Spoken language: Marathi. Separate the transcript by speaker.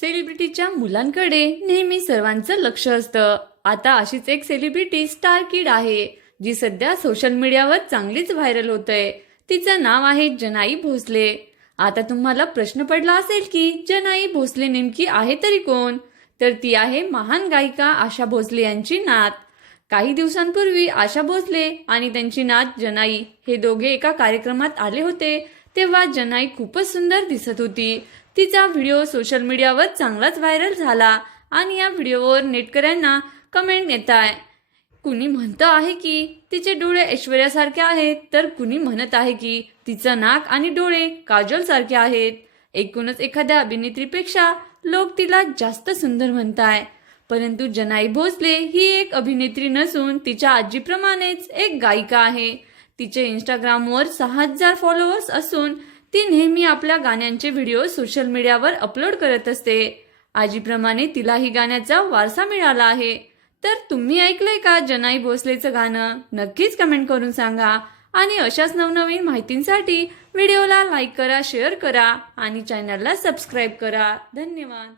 Speaker 1: सेलिब्रिटीच्या मुलांकडे नेहमी सर्वांचं लक्ष असतं. आता अशीच एक सेलिब्रिटी स्टार किड आहे जी सध्या सोशल मीडियावर चांगलीच व्हायरल होतय. तिचं नाव आहे जनाई भोसले. आता तुम्हाला प्रश्न पडला असेल की जनाई भोसले नेमकी आहे तरी कोण? तर ती आहे महान गायिका आशा भोसले यांची नात. काही दिवसांपूर्वी आशा भोसले आणि त्यांची नात जनाई हे दोघे एका कार्यक्रमात आले होते. तेव्हा जनाई खूपच सुंदर दिसत होती. तिचा व्हिडिओ सोशल मीडियावर चांगलाच व्हायरल झाला आणि या व्हिडिओवर नेटकऱ्यांना कमेंट येत आहे कुणी म्हणतं आहे की तिचे डोळे ऐश्वर्यासारखे आहेत तर कुणी म्हणत आहे की तिचं नाक आणि डोळे काजोल सारखे आहेत. एकूणच एखाद्या अभिनेत्रीपेक्षा लोक तिला जास्त सुंदर म्हणताय. परंतु जनाई भोसले ही एक अभिनेत्री नसून तिच्या आजीप्रमाणेच एक गायिका आहे. तिचे इंस्टाग्रामवर सहा हजार फॉलोअर्स असून ती नेहमी आपल्या गाण्यांचे व्हिडिओ सोशल मीडियावर अपलोड करत असते. आजीप्रमाणे तिलाही गाण्याचा वारसा मिळाला आहे. तर तुम्ही ऐकलंय का जनाई भोसलेचं गाणं? नक्कीच कमेंट करून सांगा. आणि अशाच नवनवीन माहितींसाठी व्हिडिओला लाईक करा शेअर करा आणि चॅनलला सबस्क्राईब करा. धन्यवाद.